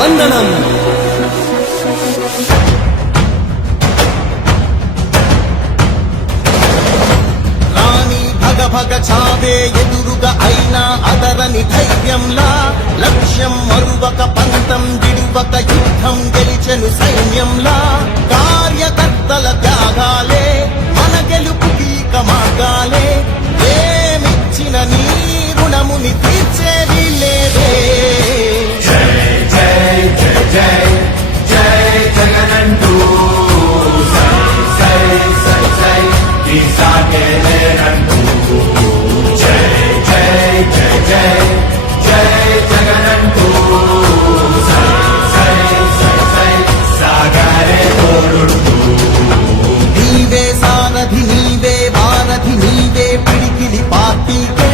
వందనం. రాణి భగ భగ చావే ఎదురుగా అయినా అదరని ధైర్యంలా, లక్ష్యం మరువక పంతం విడువక యుద్ధం గెలిచెను సైన్యంలా. కార్యకర్తల త్యాగాలే మన గెలుపుకి మార్గాలే, ఏమిచ్చిన నీ రుణముని తీర్చేది లేదే. జై జై జై జై జై జగనంటూ సై సై సై సై ఈసాగేనంటూ. జై జై జై జై జై జగనంటూ సై సై సై సై సాగరే తోడుంటూ. నీవే సారథి నీవే వారధి నీవే పిడికిలి పార్టీకే,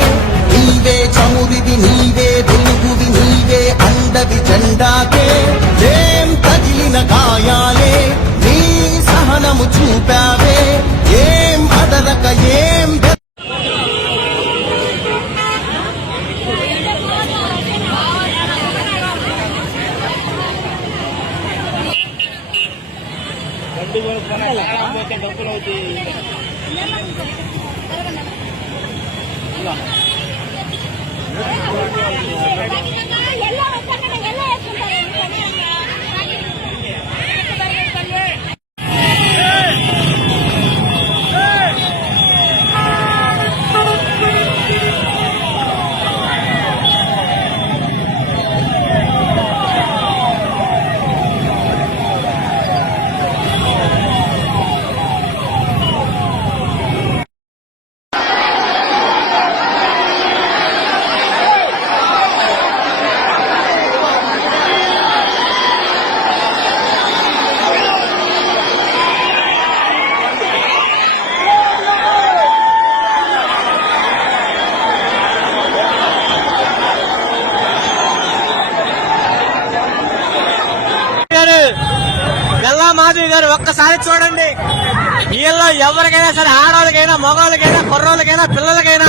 నీవే చమురివి నీవే వెలుగువి నీవే అండవి జెండాకే. ఏం తగిలిన గాయాలే నీ సహనము చూపావే, ఏం అదరక ఏం డబ్బులు అవుతాయి. గల్లా మాధవి గారు ఒక్కసారి చూడండి. వీళ్ళలో ఎవరికైనా సరే, ఆడవాళ్ళకైనా మగవాళ్ళకైనా కుర్రోళ్ళకైనా పిల్లలకైనా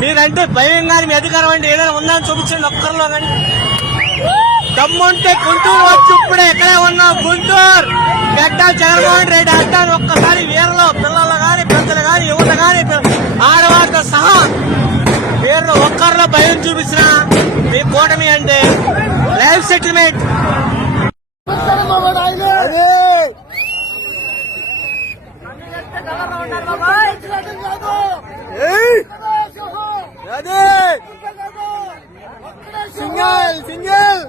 మీరంటే భయం కానీ మీ అధికారం అంటే ఏదైనా ఉందని చూపించండి. ఒక్కరిలో కానీ దమ్ముంటే గుంటూరు వచ్చి ఇప్పుడే ఎక్కడే ఉన్నాం. గుంటూరు గడ్డ జగన్మోహన్ రెడ్డి అంటారు. ఒక్కసారి వీరిలో పిల్లలు కానీ పెద్దలు కానీ యువత కానీ ఆడవారితో సహా వీరిలో ఒక్కరిలో భయం చూపించిన మీ కూటమి అంటే లైఫ్ సెటిల్మెంట్. సింగల్ సింగల్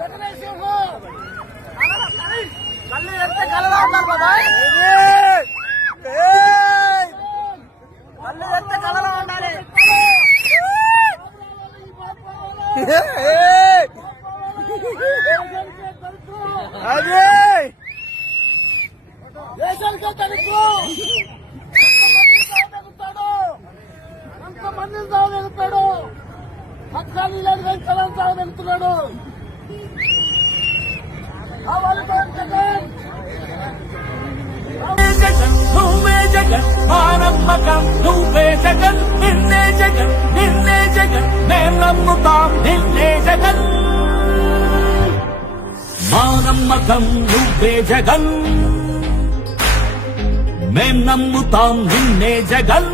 మళ్ళీ ఎంత కలరా ఉన్నారు బాబాయ్, మళ్ళీ ఎంత కలరా ఉండాలి. అదే దేశానికి తనకు ఎంతమంది సాగలుగుతాడు, పథకాలు లేదు కానీ చలం సాగలుగుతున్నాడు. నువ్వే జగన్ మా నమ్మకం, నువ్వే జగన్ నిన్నే జగన్ నిన్నే జగన్ మేం నమ్ముతాం నిన్నే జగన్. మా నమ్మకం నువ్వే జగన్ మేం నమ్ముతాం నిన్నే జగన్.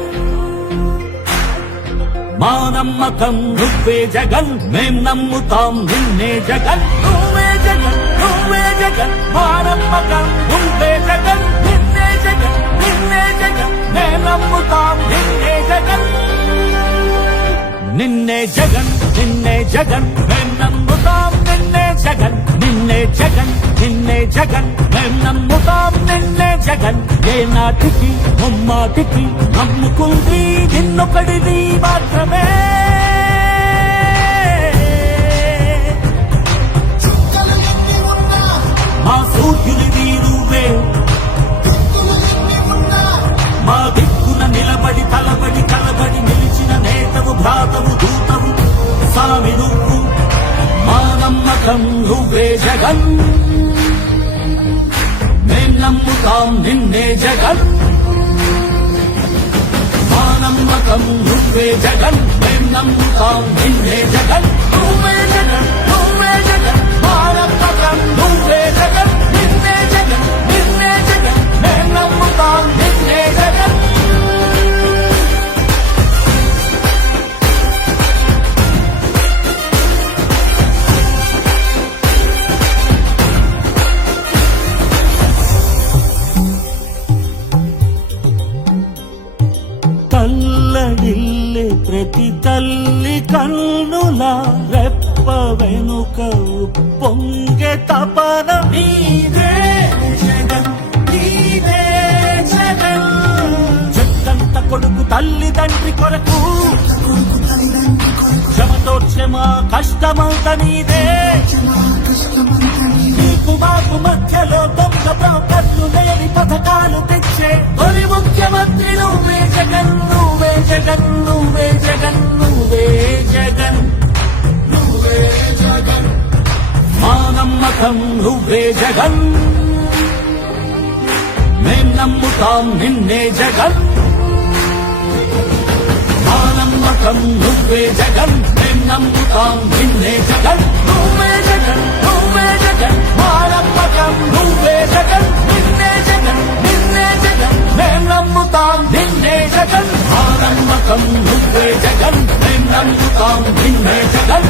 మా నమ్మకం నువ్వే జగన్ మేం నమ్ముతాం నిన్నే జగన్. నువ్వే జగన్ నువ్వే జగన్ మా నమ్మకం నువ్వే జగన్ నిన్నే జగన్ నిన్నే జగన్ మేం నమ్ముతాం నిన్నే జగన్. నిన్నే జగన్ నిన్నే జగన్ మేం నమ్ముతాం నిన్నే జగన్ నిన్నే జగన్ నిన్నే జగన్ మేం నమ్ముతాం నిన్నే జగన్. ఏ నాటికి ముమ్మాటికి నమ్ముకుంది నిన్నొకడిది మాత్రమే. మా సూర్యునిది నువ్వే, మా దిక్కున నిలబడి తలబడి కలబడి నిలిచిన నేతవు భ్రాతవు దూతవు సామి నువ్వు. మా నమ్మకం నువ్వే జగన్ మేం నమ్ముతాం నిన్నే జగన్. మా నమ్మకం నువ్వే జగన్ మేం నమ్ముతాం నిన్నే జగన్. నువ్వే జగన్ నువ్వే జగన్ మా నమ్మకం నువ్వే కనుక పొంగే తపన నీదే జగన్ నీదే జగన్ చెక్కంత కొడుకు తల్లిదండ్రి కొరకు క్షమతోక్షమ కష్టమంత నీదే నీకు మాకు మధ్యలో దొంగ బ్రోకర్లు లేని పథకాలు తెచ్చే తొలి ముఖ్యమంత్రి నువ్వే జగన్ నువ్వే జగన్ నువ్వే జగన్ నువ్వే జగన్ నువ్వే జగన్ మా నమ్మకం నువ్వే జగన్ మేం నమ్ముతాం నిన్నే జగన్ మా నమ్మకం నువ్వే జగన్ మేం నమ్ముతాం నిన్నే జగన్ నువ్వే జగన్ నువ్వే జగన్ మా నమ్మకం నువ్వే జగన్ నిన్నే జగన్ నిన్నే జగన్ మేం నమ్ముతాం నిన్నే జగన్ మా నమ్మకం నువ్వే జగన్ మేం నమ్ముతాం నిన్నే జగన్